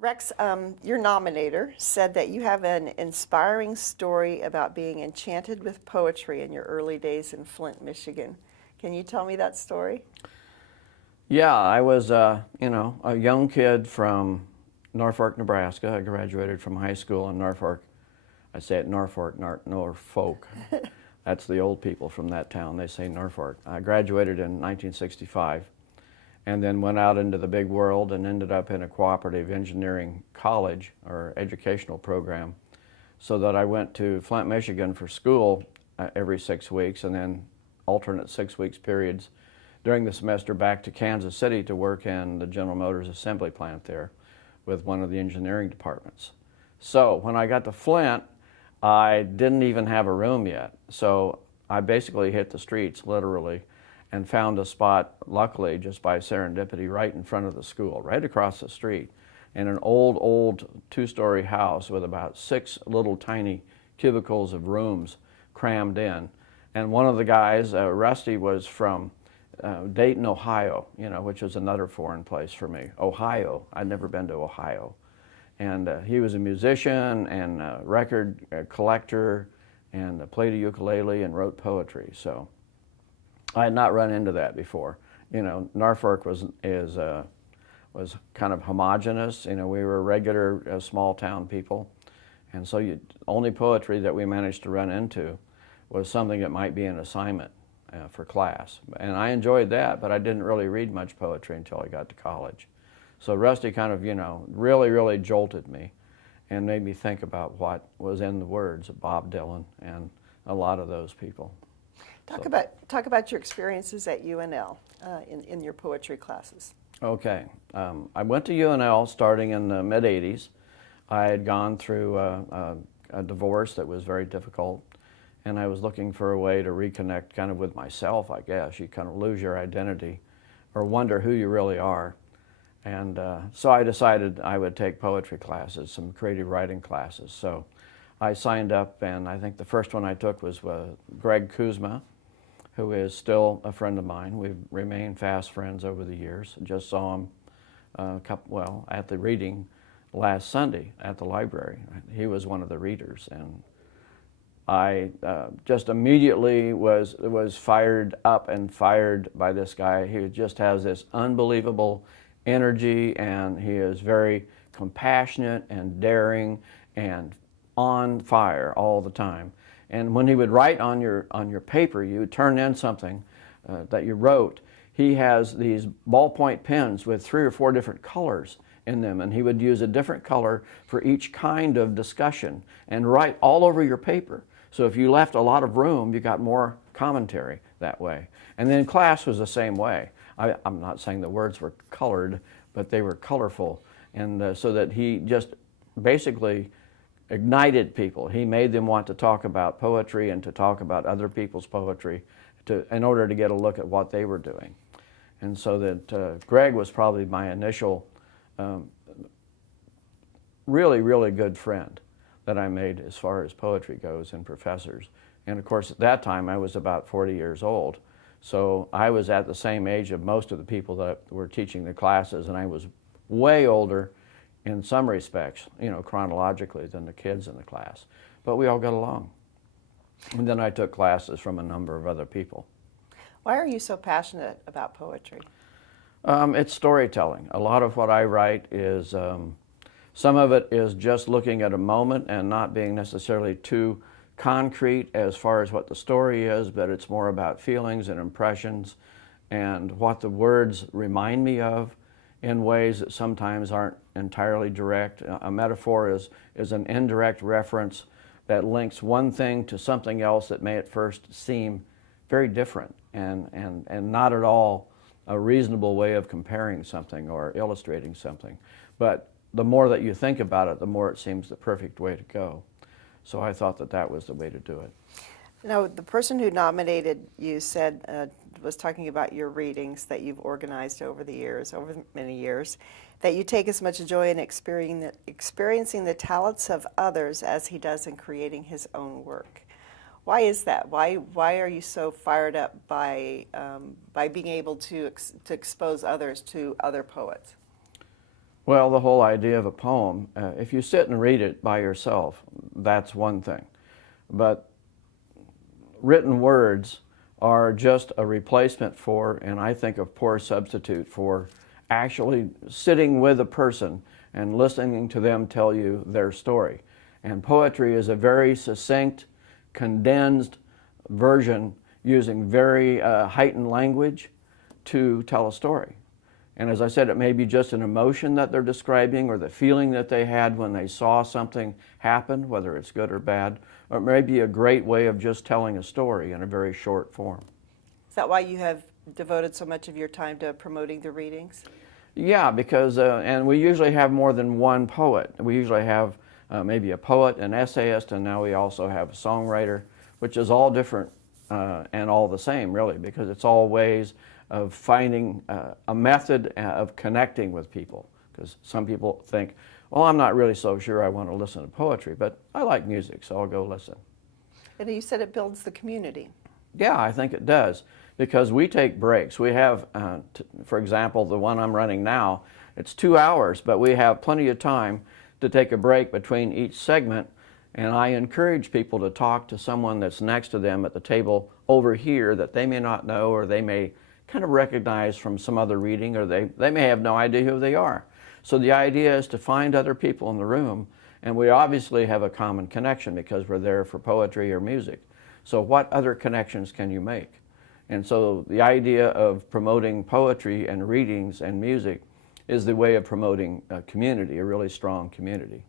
Rex, your nominator said that you have an inspiring story about being enchanted with poetry in your early days in Flint, Michigan. Can you tell me that story? Yeah, I was, a young kid from Norfolk, Nebraska. I graduated from high school in Norfolk. I say it Norfolk, Norfolk. That's the old people from that town. They say Norfolk. I graduated in 1965 and then went out into the big world and ended up in a cooperative engineering college or educational program, so that I went to Flint, Michigan for school every 6 weeks, and then alternate 6 weeks periods during the semester back to Kansas City to work in the General Motors assembly plant there with one of the engineering departments. So when I got to Flint, I didn't even have a room yet. So I basically hit the streets, literally, and found a spot, luckily, just by serendipity, right in front of the school, right across the street, in an old two-story house with about 6 little tiny cubicles of rooms crammed in. And one of the guys, Rusty, was from Dayton, Ohio, which was another foreign place for me. Ohio. I'd never been to Ohio. And he was a musician and a record collector and played a ukulele and wrote poetry. So I had not run into that before. Norfolk was kind of homogenous. We were regular small town people. And so only poetry that we managed to run into was something that might be an assignment for class. And I enjoyed that, but I didn't really read much poetry until I got to college. So Rusty kind of, really jolted me and made me think about what was in the words of Bob Dylan and a lot of those people. Talk about your experiences at UNL in your poetry classes. Okay. I went to UNL starting in the mid-'80s. I had gone through a divorce that was very difficult, and I was looking for a way to reconnect kind of with myself, I guess. You kind of lose your identity or wonder who you really are. And so I decided I would take poetry classes, some creative writing classes. So I signed up, and I think the first one I took was Greg Kuzma, who is still a friend of mine. We've remained fast friends over the years. Just saw him at the reading last Sunday at the library. He was one of the readers, and I just immediately was fired up and fired by this guy. He just has this unbelievable energy, and he is very compassionate and daring and on fire all the time. And when he would write on your paper, you would turn in something that you wrote. He has these ballpoint pens with 3 or 4 different colors in them, and he would use a different color for each kind of discussion and write all over your paper. So if you left a lot of room, you got more commentary that way. And then class was the same way. I'm not saying the words were colored, but they were colorful, and so that he just basically ignited people. He made them want to talk about poetry and to talk about other people's poetry in order to get a look at what they were doing. And so that Greg was probably my initial really good friend that I made as far as poetry goes and professors. And of course at that time I was about 40 years old. So I was at the same age of most of the people that were teaching the classes, and I was way older in some respects, chronologically, than the kids in the class. But we all got along. And then I took classes from a number of other people. Why are you so passionate about poetry? It's storytelling. A lot of what I write is, some of it is just looking at a moment and not being necessarily too concrete as far as what the story is, but it's more about feelings and impressions and what the words remind me of in ways that sometimes aren't entirely direct. A metaphor is an indirect reference that links one thing to something else that may at first seem very different and not at all a reasonable way of comparing something or illustrating something. But the more that you think about it, the more it seems the perfect way to go. So I thought that was the way to do it. Now, the person who nominated you was talking about your readings that you've organized over many years, that you take as much joy in experiencing the talents of others as he does in creating his own work. Why is that? Why are you so fired up by being able to expose others to other poets? Well, the whole idea of a poem, if you sit and read it by yourself, that's one thing. But written words are just a replacement for, and I think a poor substitute for, actually sitting with a person and listening to them tell you their story. And poetry is a very succinct, condensed version using very heightened language to tell a story. And as I said, it may be just an emotion that they're describing or the feeling that they had when they saw something happen, whether it's good or bad, or it may be a great way of just telling a story in a very short form. Is that why you have devoted so much of your time to promoting the readings? Yeah, because, and we usually have more than one poet. We usually have maybe a poet, an essayist, and now we also have a songwriter, which is all different and all the same, really, because it's all ways of finding a method of connecting with people. Because some people think, well, I'm not really so sure I want to listen to poetry, but I like music, so I'll go listen. And you said it builds the community. Yeah, I think it does, because we take breaks. We have, for example, the one I'm running now, it's 2 hours, but we have plenty of time to take a break between each segment, and I encourage people to talk to someone that's next to them at the table over here that they may not know, or they may kind of recognize from some other reading, or they may have no idea who they are. So the idea is to find other people in the room, and we obviously have a common connection because we're there for poetry or music. So what other connections can you make? And so the idea of promoting poetry and readings and music is the way of promoting a community, a really strong community.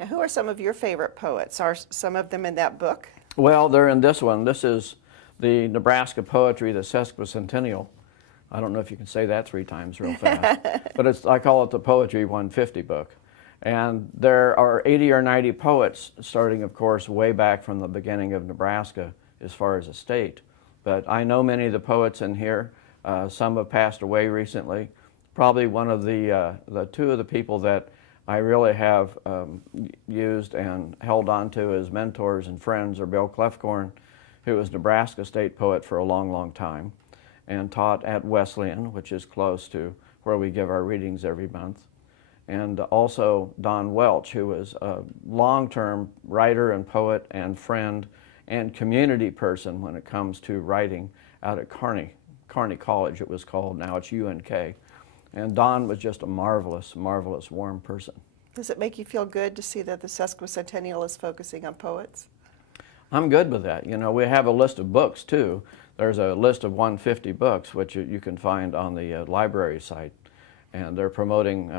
Now, who are some of your favorite poets? Are some of them in that book? Well, they're in this one. This is the Nebraska Poetry, the Sesquicentennial. I don't know if you can say that 3 times real fast, but I call it the Poetry 150 book. And there are 80 or 90 poets, starting, of course, way back from the beginning of Nebraska as far as a state. But I know many of the poets in here. Some have passed away recently. Probably one of the 2 of the people that I really have used and held on to as mentors and friends are Bill Clefcorn, who was Nebraska state poet for a long, long time and taught at Wesleyan, which is close to where we give our readings every month. And also Don Welch, who was a long-term writer and poet and friend and community person when it comes to writing out at Kearney College, it was called. Now it's UNK. And Don was just a marvelous, marvelous, warm person. Does it make you feel good to see that the Sesquicentennial is focusing on poets? I'm good with that. You know, we have a list of books too. There's a list of 150 books, which you can find on the library site. And they're promoting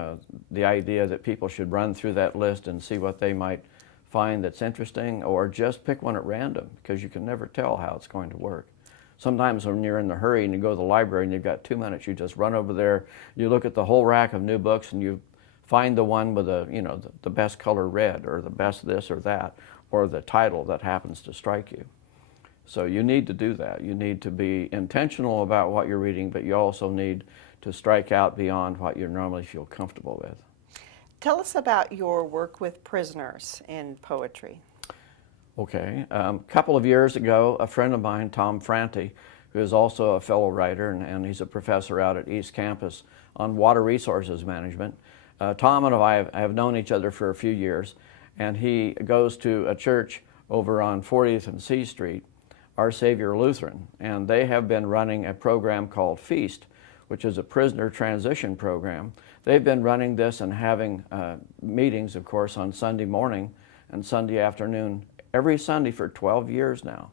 the idea that people should run through that list and see what they might find that's interesting, or just pick one at random, because you can never tell how it's going to work. Sometimes when you're in a hurry and you go to the library and you've got 2 minutes, you just run over there, you look at the whole rack of new books and you find the one with the best color red, or the best this or that, or the title that happens to strike you. So you need to do that. You need to be intentional about what you're reading, but you also need to strike out beyond what you normally feel comfortable with. Tell us about your work with prisoners in poetry. Okay. A couple of years ago, a friend of mine, Tom Franti, who is also a fellow writer, and he's a professor out at East Campus on water resources management. Tom and I have known each other for a few years, and he goes to a church over on 40th and C Street, Our Savior Lutheran, and they have been running a program called Feast, which is a prisoner transition program. They've been running this and having meetings, of course, on Sunday morning and Sunday afternoon every Sunday for 12 years now.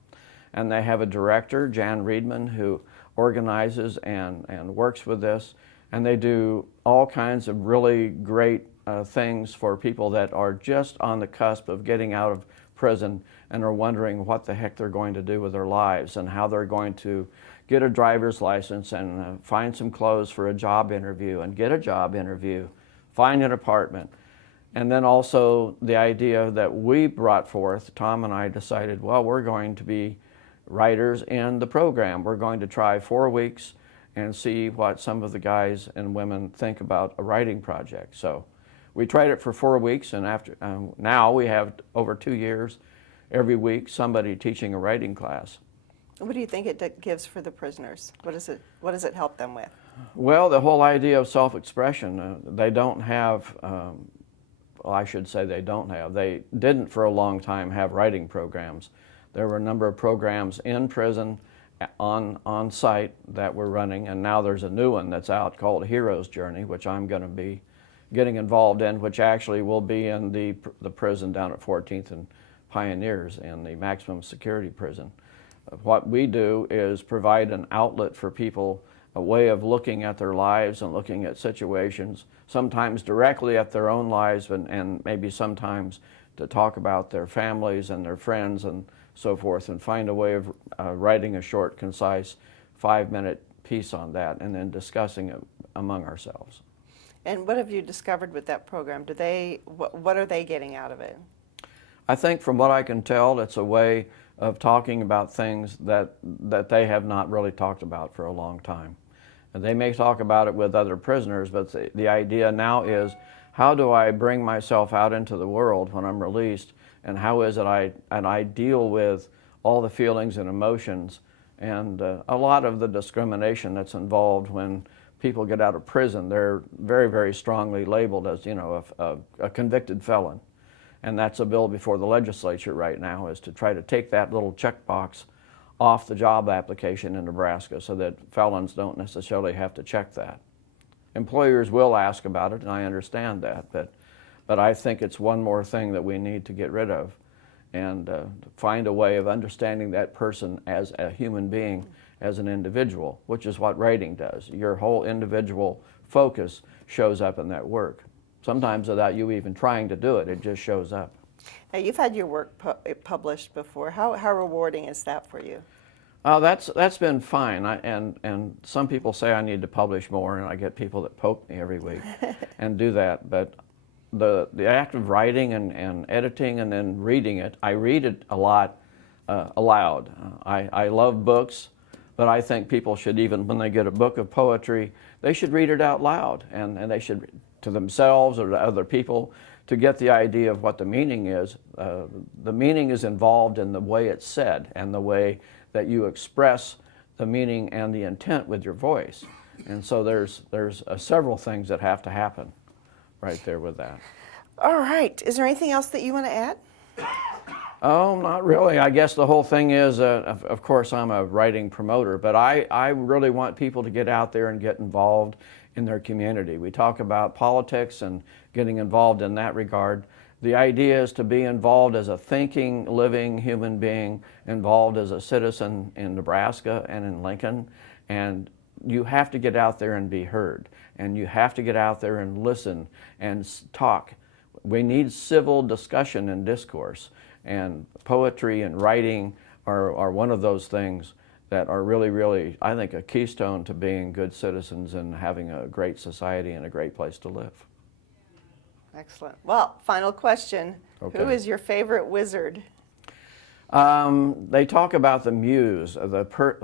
And they have a director, Jan Riedman, who organizes and works with this. And they do all kinds of really great things for people that are just on the cusp of getting out of prison and are wondering what the heck they're going to do with their lives and how they're going to get a driver's license and find some clothes for a job interview and get a job interview, find an apartment. And then also the idea that we brought forth, Tom and I decided, well, we're going to be writers in the program. We're going to try 4 weeks and see what some of the guys and women think about a writing project. So we tried it for 4 weeks, and after now we have over 2 years, every week somebody teaching a writing class. What do you think it gives for the prisoners? What does it help them with? Well, the whole idea of self-expression, they don't have, well, I should say they didn't for a long time have writing programs. There were a number of programs in prison on site that were running, and now there's a new one that's out called Hero's Journey, which I'm going to be getting involved in, which actually will be in the prison down at 14th and Pioneers in the maximum security prison. What we do is provide an outlet for people, a way of looking at their lives and looking at situations, sometimes directly at their own lives and maybe sometimes to talk about their families and their friends and so forth, and find a way of writing a short, concise 5-minute piece on that and then discussing it among ourselves. And what have you discovered with that program? What are they getting out of it? I think from what I can tell, it's a way of talking about things that they have not really talked about for a long time. And they may talk about it with other prisoners, but the idea now is, how do I bring myself out into the world when I'm released, and how is it I deal with all the feelings and emotions and a lot of the discrimination that's involved when people get out of prison. They're very, very strongly labeled as, you know, a convicted felon. And that's a bill before the legislature right now, is to try to take that little checkbox off the job application in Nebraska so that felons don't necessarily have to check that. Employers will ask about it, and I understand that, but I think it's one more thing that we need to get rid of and find a way of understanding that person as a human being, as an individual, which is what writing does. Your whole individual focus shows up in that work. Sometimes without you even trying to do it, it just shows up. Now, you've had your work published before. How rewarding is that for you? That's been fine, and some people say I need to publish more, and I get people that poke me every week and do that. But the act of writing and editing and then reading it, I read it a lot aloud. I love books, but I think people should, even when they get a book of poetry, they should read it out loud, and they should, to themselves or to other people, to get the idea of what the meaning is. The meaning is involved in the way it's said and the way that you express the meaning and the intent with your voice. And so there's several things that have to happen right there with that. All right. Is there anything else that you want to add? Oh, not really. I guess the whole thing is, of course, I'm a writing promoter, but I really want people to get out there and get involved in their community. We talk about politics and getting involved in that regard. The idea is to be involved as a thinking, living human being, involved as a citizen in Nebraska and in Lincoln, and you have to get out there and be heard, and you have to get out there and listen and talk. We need civil discussion and discourse, and poetry and writing are one of those things that are really, really, I think, a keystone to being good citizens and having a great society and a great place to live. Excellent. Well, final question. Okay. Who is your favorite wizard? They talk about the muse,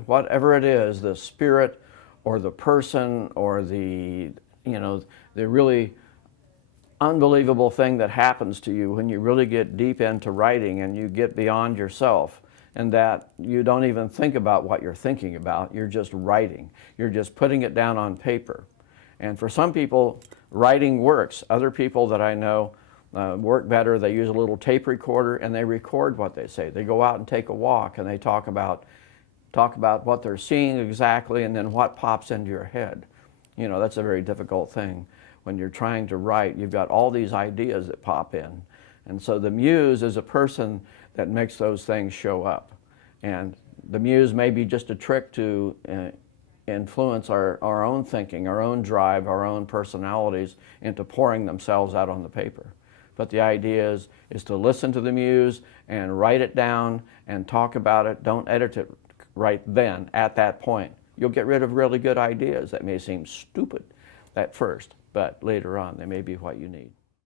whatever it is, the spirit or the person or the really unbelievable thing that happens to you when you really get deep into writing and you get beyond yourself, and that you don't even think about what you're thinking about. You're just writing. You're just putting it down on paper. And for some people, writing works. Other people that I know work better. They use a little tape recorder and they record what they say. They go out and take a walk and they talk about what they're seeing exactly, and then what pops into your head. You know, that's a very difficult thing. When you're trying to write, you've got all these ideas that pop in. And so the muse is a person that makes those things show up. And the muse may be just a trick to influence our own thinking, our own drive, our own personalities into pouring themselves out on the paper. But the idea is to listen to the muse and write it down and talk about it. Don't edit it right then, at that point. You'll get rid of really good ideas that may seem stupid at first, but later on they may be what you need.